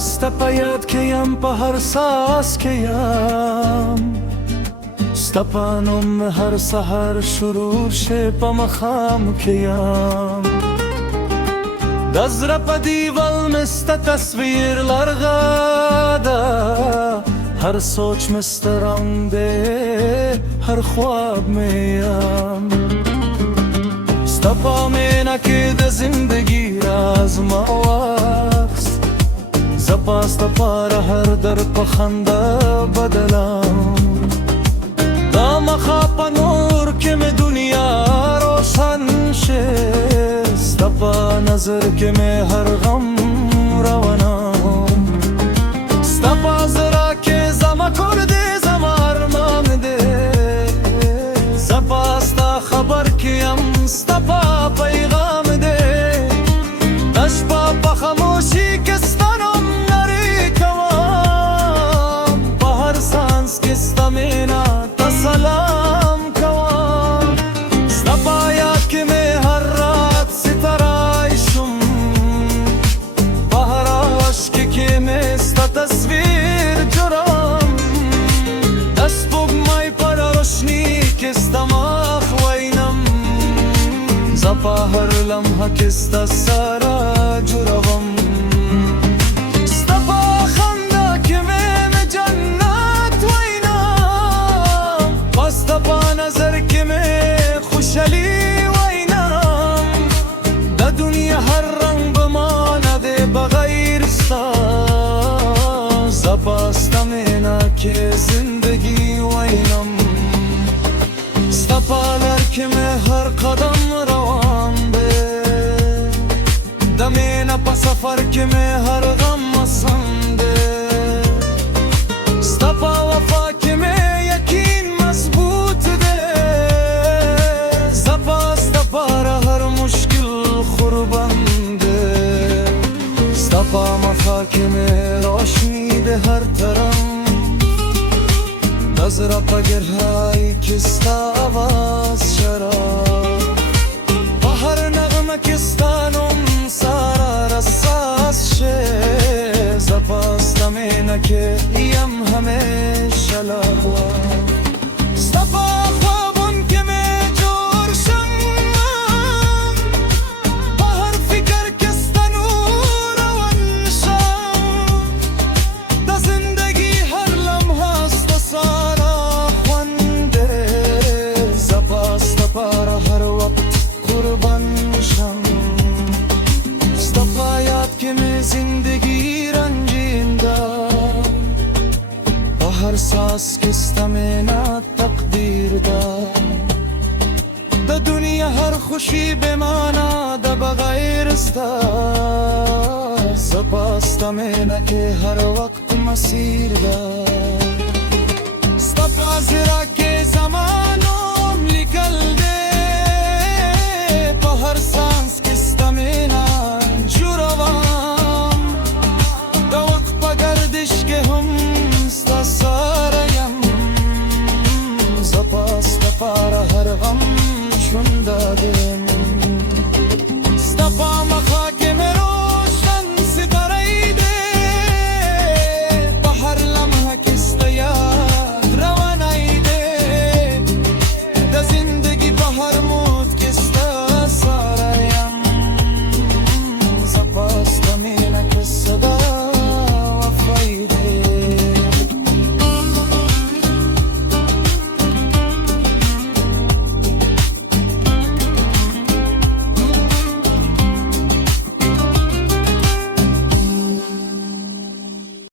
ستا پاید کیم پا هر ساس کیم ستا پانم هر سحر شروع شه پا مخام کیم دزر پا دیوال مستا تصویر لرغادا هر سوچ مستا رنگ ده هر خواب میم ستا پا مینا که ده زندگی راز مواست زپا ستا پارا هر در پا خنده بدلم دا مخا پا نور که می دنیا روشن شه ستا پا نظر که می هر غم روانم ستا پا زرا که زما کرده زما ارمان ده زپا ستا خبر کیم ستا پا پیغام ده دش پا خموشی که ستانم نری کوام پا هر سانس که ستا مینا سلام کوام ستا پا یاد که می هر رات سترایشم پا هر عشقی که می ستا تصویر جرم دست بگمای پر روشنی که ستا مخوینم زپا هر لمحه که ستا سارا جرم ستا پا خنده که می جنت وینم ستا پا نظر که می خوشحالی وینم دا دنیا هر رنگ بمانده بغیر ستا زپا ستا مینا که زندگی وینم ستا پالر که می هر قدم روان ده دا مینا پا سفر که می هر غم مسنده ستا پا وفا که می یقین مضبوط ده زپا ستا پارا هر مشکل خوربنده ستا پا مخا که می روشنی ده هر طرم نظر پا گرهای که ستا آواز شراب پا هر نغمه که ستانم سارا رساس شه زپا ستا مینا که یم همیشه لروا ستا پا خوابون که می جورشم پا هر فکر که ستا نور روانشم دا زندگی هر لمحه ستا سارا خونده زپا ستا پارا هر وقت قربان شم ستا پا یاد که می زندگی رنجینده با هر ساس که ستا مینا تقدیر ده دا دنیا هر خوشی بمانا دا بغیر ستا زپا ستا مینا که هر وقت مسیر ده